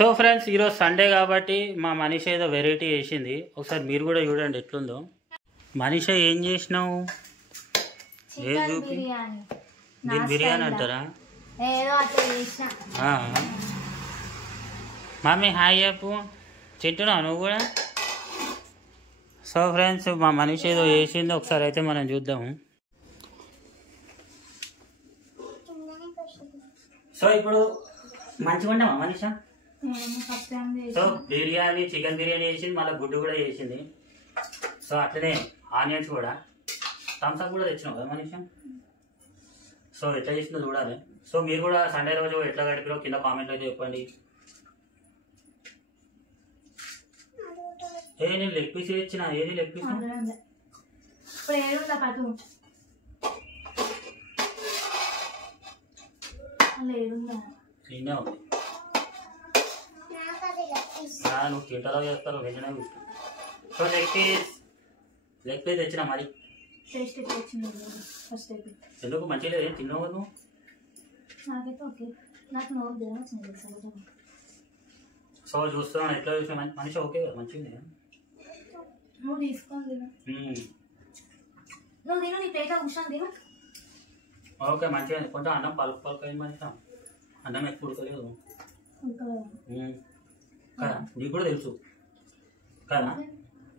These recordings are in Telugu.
సో ఫ్రెండ్స్ ఈరోజు సండే కాబట్టి మా మనిషి ఏదో వెరైటీ చేసింది. ఒకసారి మీరు కూడా చూడండి ఎట్లుందో. మనిషి ఏం చేసినావు? ఏ చూపి దీని బిర్యానీ అంటారా? మమ్మీ హాయ్ చెప్పు. తింటున్నావు నువ్వు కూడా? సో ఫ్రెండ్స్ మా మనిషి ఏదో చేసింది, ఒకసారి అయితే మనం చూద్దాము. సో ఇప్పుడు మంచిగా ఉన్నామా మనిషా? సో బిర్యానీ, చికెన్ బిర్యానీ చేసింది, మళ్ళీ గుడ్డు కూడా చేసింది. సో అట్లనే ఆనియన్స్ కూడా, థమ్స్ అప్ కూడా తెచ్చినావు కదా మనిషా. సో ఎట్లా చేసిందో చూడాలి. సో మీరు కూడా సండే రోజు ఎట్లా గడిపారో కింద కామెంట్ అయితే చెప్పండి. నేను లెగ్ పీస్ ఇచ్చిన. ఏది లెగ్ పీస్? నిన్నే ఉంది. నువ్వు తింటారో చేస్తారో వెంటనే చూస్తాను. సో లెగ్ పీస్ తెచ్చిన మరి. ఎందుకు మంచిగా లేదు? తిన్నావు నువ్వు? సో చూస్తున్నాను ఎట్లా చూసిన మనిషి ఓకే కదా, మంచిగా ఓకే మంచిగా. కొంచెం అన్నం పలుకు పలుకు అయింది మనిషి. అన్నం ఎక్కువ ఉడకలేదు కదా, నీకు కూడా తెలుసు కదా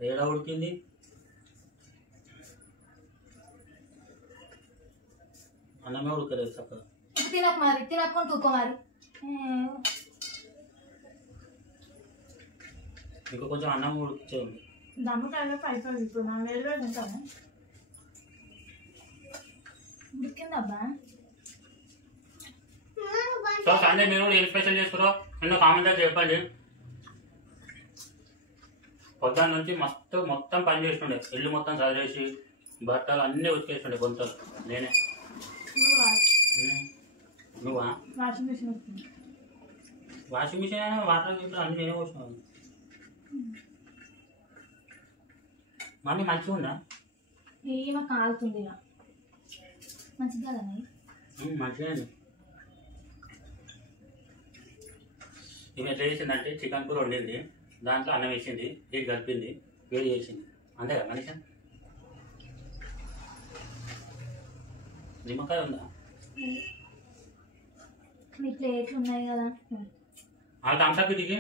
ఏడా ఉడికింది. అన్నమే ఉడకలేదు చక్కగా. ఇంకా కొంచెం అన్నం ఉడికించే ఉంది. సో సండే మీరు ఏం స్పెషల్ చేసుకురో నిన్న కామెంట్ అయితే చెప్పండి. పొద్దున్న నుంచి మొత్తం పని చేస్తుండే, ఇల్లు మొత్తం చదివేసి బట్టలు అన్నీ ఉతికేస్తుండే గొంతలు నేనే. నువ్వా? వాషింగ్ మిషన్ అయినా వాటర్ గిట్ల అన్ని నేనే పోసినావు. మమ్మీ మంచిగా ఉందా? కాలుతుంది మంచిగా మంచిగా. ఇవి ఎట్లా చేసిందంటే చికెన్ కూర వండింది, దాంట్లో అన్నం వేసింది, ఇది కలిపింది, వేడి చేసింది, అంతే కదా మనిషి. నిమ్మకాయ ఉందా? మీ ప్లేట్లు ఉన్నాయి కదా. థమ్స్అప్ దిగి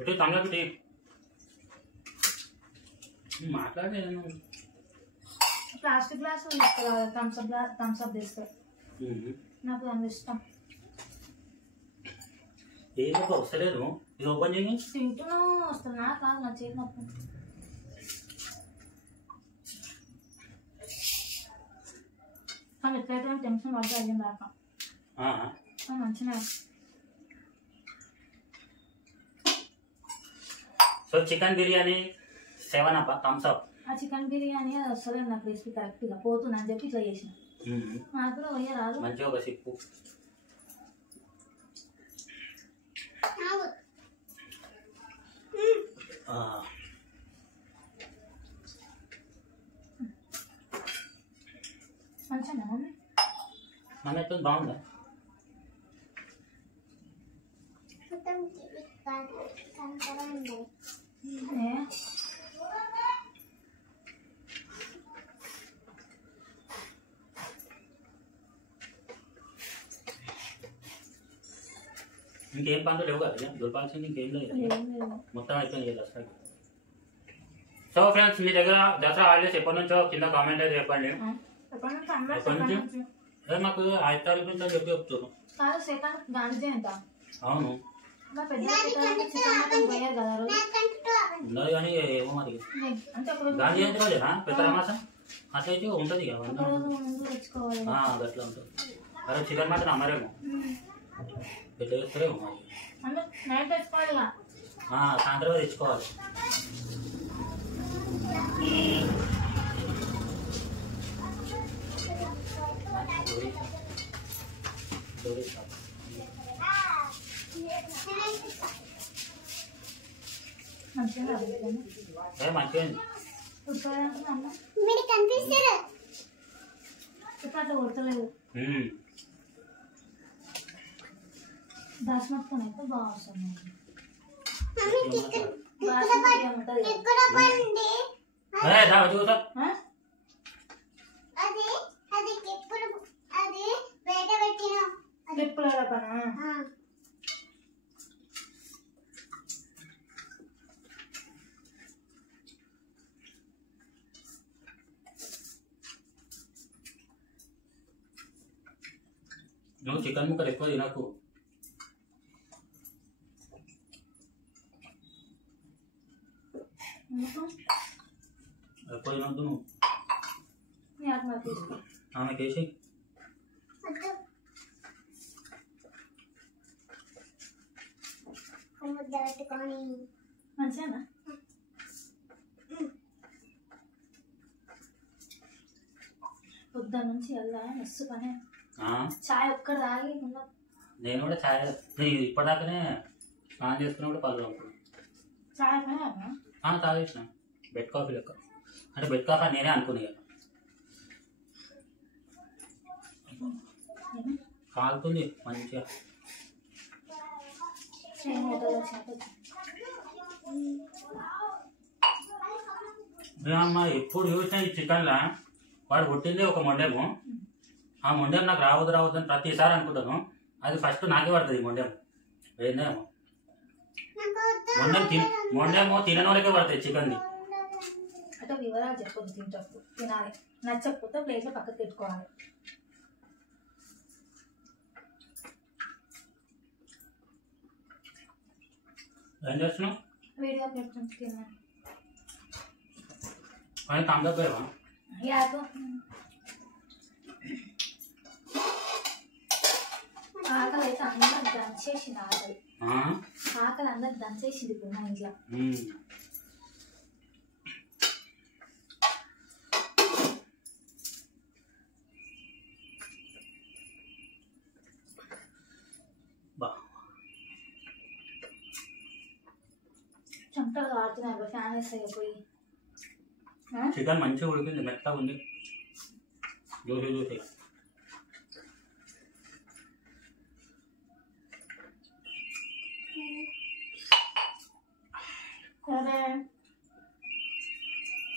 ఇటు థమ్స్అప్ దిగి మాట్లాడలేదు. ప్లాస్టిక్ గ్లాస్ థమ్స్అప్ తెస్తే నాకు అంత ఇష్టం. ఏదో వస్తలేదు, ఇది ఓపెన్ చేయి. తింటున్నా వస్తున్నా కాదు, నా చేతి నొప్పి. కానీ ఎట్లయితే టెన్షన్ పడితే అయ్యింది దాకా మంచిగా. So chicken biryani 7 up thumbs up. ఆ చికెన్ బిర్యానీ అది వస్తలేదు నాకు రెసిపీ కరెక్ట్గా, పోతుందని చెప్పి ఇట్లా చేసిన. నాకు కూడా పోయరాదు మంచిగా ఒక సిప్పు. మంచిగా మమ్మీ ఎట్లా బాగుందా? ఇంకేం పనులు లేవు కదా, దొరకాల్సింది ఇంకేం లేదు, మొత్తం అయిపోయింది దసరా. సో ఫ్రెండ్స్ మీ దగ్గర దసరా హాలిడేస్ ఎప్పటి నుంచో కింద కామెంట్ అయితే చెప్పండి. ఎప్పటి నుంచి? మాకు 5 తారీఖు నుంచి అని చెప్పి చెప్తారు. అవును ఉన్నది కానీ ఏమో మరి గాంధీ జయంతి రోజేనా పెద్ద రమాసం అట్లయితే ఉంటుంది కదా, అట్లా ఉంటుంది. అరే చికెన్ మాత్రం అమ్మరేమో, ఎట్లా చేస్తారేమో మరి. సాయంత్రం తెచ్చుకోవాలి. మంచిగా మీరు కనిపిస్తారు అట్లా కొడతలేదు. దర్శనత్వం అయితే బాగా వస్తుంది. నువ్వు చికెన్ ముక్కలు ఎక్కువ తినకు. ఎక్కువ తినద్దు నువ్వు. ఆమెకేసి మంచిగా పొద్దున్న నుంచి వెళ్ళా మస్తు పని. చాయ్ ఒక్కడ తాగి నేను కూడా చాయ్ ఇప్పటిదాకానే స్నానం చేసుకుని కూడా పళ్ళు అనుకున్నాను. చాయ్ పని తాగేసిన బెడ్ కాఫీ లెక్క. అంటే బెడ్ కాఫీ నేనే అనుకున్నా. కాలుతుంది మంచిగా. అమ్మ ఎప్పుడు చూసినా ఈ చికెన్లా వాడు పుట్టింది ఒక మొండెము. ఆ మొండెం నాకు రావద్దు అని ప్రతిసారి అనుకుంటాను. అది ఫస్ట్ నాకే పడుతుంది మొండెం. ఏందేమో మొండెమో తినని వాళ్ళకే పడుతుంది చికెన్ది. అంటే వివరాలు చెప్పొద్దు, తింటప్పుడు తినాలి. నచ్చకపోతే ప్లేట్లో పక్కకు పెట్టుకోవాలి. ఏం చేస్తున్నావు? వీడియో పెట్టుకుంటూ తిన్నాను. అని తంగపోయావా? ఆకలి అయితే అందరు దంచేసింది. ఆకలి అందరు దంచేసింది ఇప్పుడు మా ఇంట్లో. చెమటలు కాడుతున్నాయి. ఫ్యాన్ వేస్తాయి పోయి. చికెన్ మంచిగా ఉడికింది, మెత్తగా ఉంది. చూసి చూసి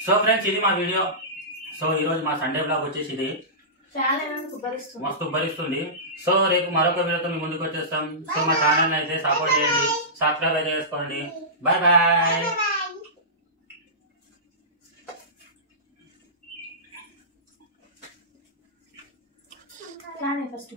సో ఫ్రెండ్స్, ఇది మా వీడియో. సో ఈరోజు మా సండే బ్లాగ్ వచ్చేసి ఇది. మస్తు ఉబ్బరిస్తుంది. సో రేపు మరొక వీడియోతో మీ ముందుకు వచ్చేస్తాం. సో మా ఛానల్ అయితే సపోర్ట్ చేయండి, సబ్స్క్రైబ్ అయితే చేసుకోండి. Bye bye. ఫస్ట్